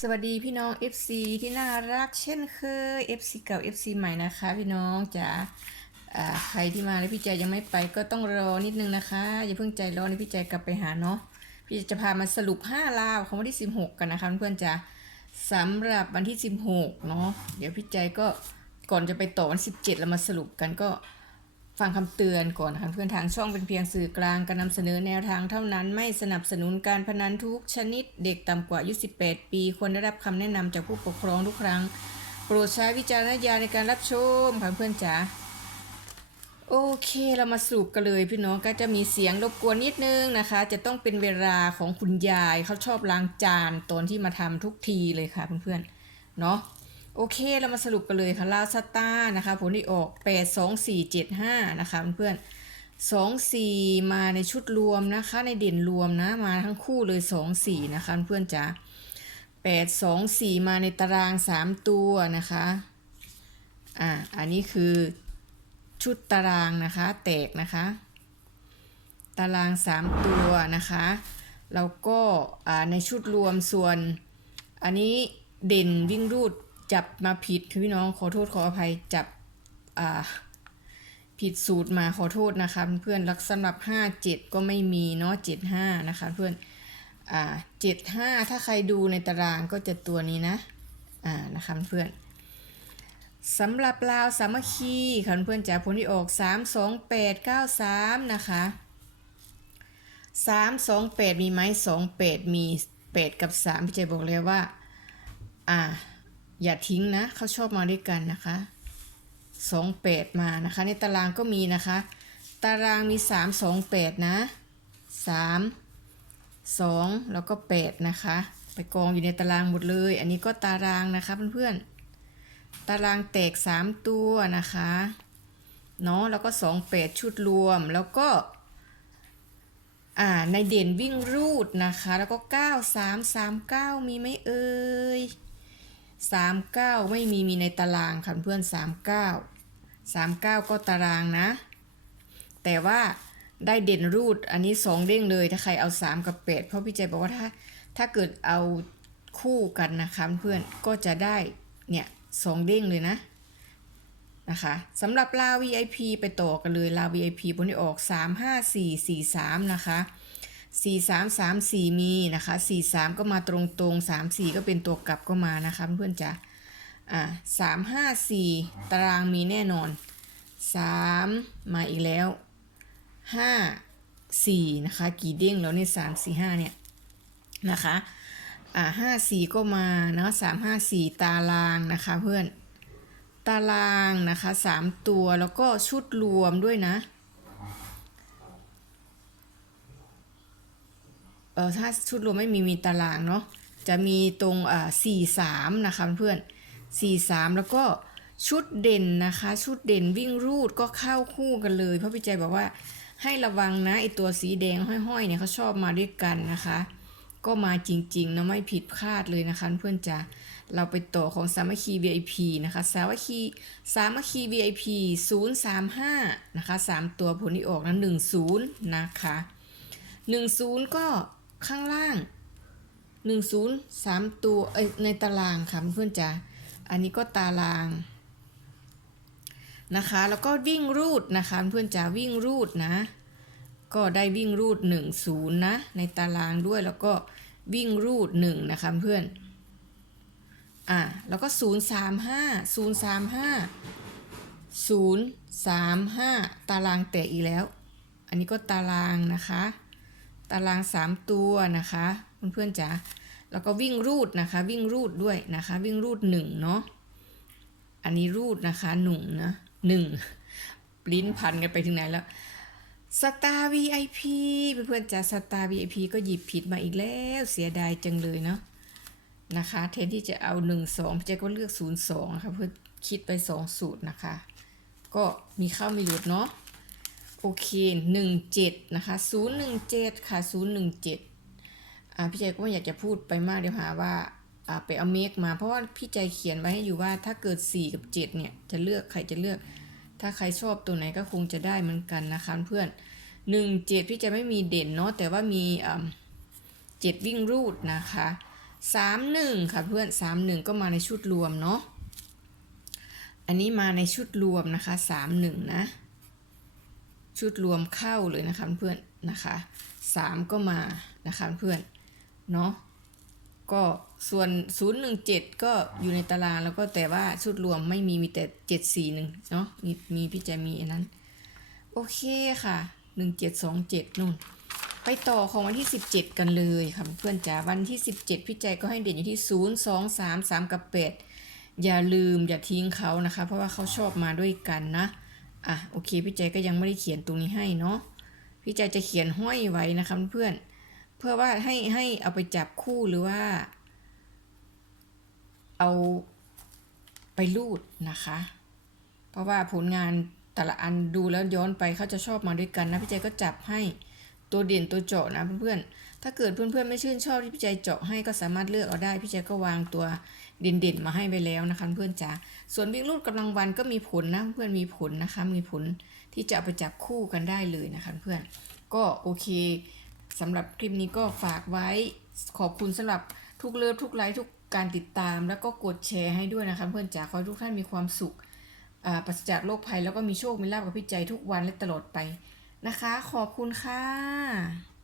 สวัสดีพี่น้อง FC ที่น่ารักเช่นเคย FC เก่า FC ใหม่นะคะ พี่น้องจ๋าใครที่มาแล้วพี่ใจยังไม่ไปก็ต้องรอนิดนึงนะคะ อย่าเพิ่งใจร้อนนะพี่ใจกลับไปหาเนาะพี่จะพามาสรุป 5 ลาวของวันที่ 16 กันนะคะเพื่อนจ๋าสำหรับวันที่ 16 เนาะเดี๋ยวพี่ใจก็ก่อนจะไปต่อวัน 17 เรามาสรุปกันก็ ฟังคำเตือนก่อนนะคะเพื่อนทางช่องเป็นเพียงสื่อกลางการนำเสนอแนวทางเท่านั้น ไม่สนับสนุนการพนันทุกชนิดเด็กต่ำกว่าอายุ 18 ปี ควรได้รับคำแนะนำจากผู้ปกครองทุกครั้ง โปรดใช้วิจารณญาณในการรับชมค่ะเพื่อนจ๋าโอเคเรามาสรุปกันเลยพี่น้องก็จะมีเสียงรบกวนนิดนึงนะคะ จะต้องเป็นเวลาของคุณยายเขาชอบล้างจานตอนที่มาทำทุกทีเลยค่ะเพื่อนๆเนาะ โอเคเรามาสรุปกันเลยค่ะลาสตานะคะ ผลที่ออก 8 2 4 7 5 นะคะเพื่อนๆ2 4มาในชุดรวมนะคะ ในเด่นรวมนะมาทั้งคู่เลย2 4นะคะเพื่อนจ๋า8 2 4มาในตาราง3ตัวนะคะอ่าอันนี้คือชุดตารางนะคะแตกนะคะ ตาราง3ตัวนะคะแล้วก็อ่าในชุดรวมส่วน อันนี้เด่นวิ่งรูด จับมาผิดคือพี่น้องขอโทษขออภัยจับอ่าผิดสูตรมาขอโทษนะคะเพื่อนล้วสำหรับ5 7ก็ไม่มีเนาะ7 5นะคะเพื่อนอ่า7 5ถ้าใครดูในตารางก็จะตัวนี้นะอ่านะคะเพื่อนสำหรับลาวสามัคคีค่ะเพื่อนจากผลที่ออก3 2 8 9 3นะคะ3 2 8มีไหม2 8มี8กับ3พี่เจบอกเลยว่าอ่า อย่าทิ้งนะเขาชอบมาด้วยกันนะคะสองแปดมานะคะ ในตารางก็มีนะคะ ตารางมีสามสองแปดนะสามสองแล้วก็แปดนะคะ ไปกองอยู่ในตารางหมดเลย อันนี้ก็ตารางนะคะเพื่อนๆตารางแตกสามตัวนะคะเนาะแล้วก็สองแปดชุดรวมแล้วก็อ่าในเด่นวิ่งรูดนะคะ แล้วก็เก้าสามสามเก้ามีไหมเอ่ย สามเก้าไม่มีมีในตารางค่ะเพื่อนสามเก้าสามเก้าก็ตารางนะ แต่ว่าได้เด่นรูดอันนี้สองเด้งเลยถ้าใครเอาสามกับแปดเพราะพี่ใจบอกว่าถ้าถ้าเกิดเอาคู่กันนะคะเพื่อนก็จะได้เนี่ยสองเด้งเลยนะนะคะสำหรับลา VIP ไปต่อกันเลยลา VIP ผลที่ออก 3 5 4 4 3 นะคะ สี่สามสามสี่มีนะคะสี่สามก็มาตรงตรงสามสี่ก็เป็นตัวกลับก็มานะคะเพื่อนๆจ๋าอ่าสามห้าสี่ตารางมีแน่นอนสามมาอีกแล้วห้าสี่นะคะ กี่เด้งแล้วเนี่ยสามสี่ห้าเนี่ย นะคะอ่าห้าสี่ก็มาเนาะสามห้าสี่ตารางนะคะเพื่อน ตารางนะคะสามตัวแล้วก็ชุดรวมด้วยนะ เออถ้าชุดรวมไม่มีมีตารางเนาะจะมีตรงอ่าสี่สามนะคะเพื่อนสี่สามแล้วก็ชุดเด่นนะคะ ชุดเด่นวิ่งรูดก็เข้าคู่กันเลยเพราะพี่ใจบอกว่าให้ระวังนะไอตัวสีแดงห้อยๆเนี่ยเขาชอบมาด้วยกันนะคะ ก็มาจริงๆนะไม่ผิดพลาดเลยนะคะเพื่อนจ๋าเราไปต่อของสามัคคี VIP นะคะสามัคคีสามัคคี VIP 035นะคะ3ตัวผลที่ออกนะ10 นะคะ 10 ก็ ข้างล่าง 10 3 ตัวเอ้ยในตารางค่ะเพื่อนจ๋าอันนี้ก็ตารางนะคะ แล้วก็วิ่งรูดนะคะเพื่อนจ๋าวิ่งรูดนะ ก็ได้วิ่งรูด 1 0 นะ ในตารางด้วยแล้วก็วิ่งรูด 1 นะคะเพื่อนอ่าแล้วก็ 0 3 5 0 3 5 0 3 5 ตารางแตกอีกแล้ว อันนี้ก็ตารางนะคะ ตาราง 3 ตัวนะคะเพื่อนๆจ๋าแล้วก็วิ่งรูดนะคะ วิ่งรูดด้วยนะคะ วิ่งรูด1เนาะอันนี้รูดนะคะหนุ่งนะหนึ่งลิ้นพันกันไปถึงไหนแล้วสตาร์ VIP เพื่อนๆจ๋าสตาร์ VIP ก็หยิบผิดมาอีกแล้วเสียดายจังเลยเนาะนะคะแทนที่จะเอา 1 2เจ๊ก็เลือก 0 2นะคะเพื่อคิดไป 2 สูตรนะคะ ก็มีเข้ามีหลุดเนาะ โอเค 17 นะคะ 017 ค่ะ 017อ่าพี่ใจก็ไม่อยากจะพูดไปมากเดี๋ยวหาว่าอ่าไปเอาเมกมา เพราะว่าพี่ใจเขียนไว้ให้อยู่ว่าถ้าเกิด 4 กับ 7 เนี่ย จะเลือกใครจะเลือก ถ้าใครชอบตัวไหนก็คงจะได้เหมือนกันนะคะเพื่อนหนึ่งเจ็ดพี่ใจไม่มีเด่นเนาะแต่ว่ามีอ่าเจ็ดวิ่งรูดนะคะสามหนึ่งค่ะเพื่อนสามหนึ่งก็มาในชุดรวมเนาะอันนี้มาในชุดรวมนะคะสามหนึ่งนะ ชุดรวมเข้าเลยนะคะเพื่อนนะคะสามก็มานะคะเพื่อนเนาะก็ส่วน 017 ก็อยู่ในตารางแล้วก็แต่ว่าชุดรวมไม่มีมีแต่ 741 เนาะมีมีพี่แจมีอันนั้น โอเคค่ะ 1727นู่น ไปต่อของวันที่ 17 กันเลยค่ะเพื่อนจ๋าวันที่ 17 พี่ใจก็ให้เด่นอยู่ที่ 0 2 3 3 กับ 8 อย่าลืมอย่าทิ้งเขานะคะ เพราะว่าเขาชอบมาด้วยกันนะ อะโอเคพี่ใจก็ยังไม่ได้เขียนตรงนี้ให้เนาะพี่ใจจะเขียนห้อยไว้นะคะเพื่อนเพื่อว่าให้ให้เอาไปจับคู่หรือว่า เอาไปรูดนะคะ เพราะว่าผลงานแต่ละอันดูแล้วย้อนไปเขาจะชอบมาด้วยกันนะพี่ใจก็จับให้ ตัวเด่นตัวเจาะนะเพื่อนๆ ถ้าเกิดเพื่อนๆไม่ชื่นชอบที่พี่ใจเจาะให้ก็สามารถเลือกเอาได้พี่ใจก็วางตัวเด่นๆมาให้ไปแล้วนะคะเพื่อนจ๋า ส่วนวิ่งรูดกำลังวันก็มีผลนะเพื่อนมีผลนะคะ มีผลที่จะไปจับคู่กันได้เลยนะคะเพื่อน ก็โอเคสำหรับคลิปนี้ก็ฝากไว้ขอบคุณสำหรับทุกเลิฟทุกไลค์ทุกการติดตามแล้วก็กดแชร์ให้ด้วยนะคะเพื่อนจ๋าขอให้ทุกท่านมีความสุขอ่าปราศจากโรคภัยแล้วก็มีโชค มีลาภกับพี่ใจทุกวันและตลอดไป นะคะ ขอบคุณค่ะ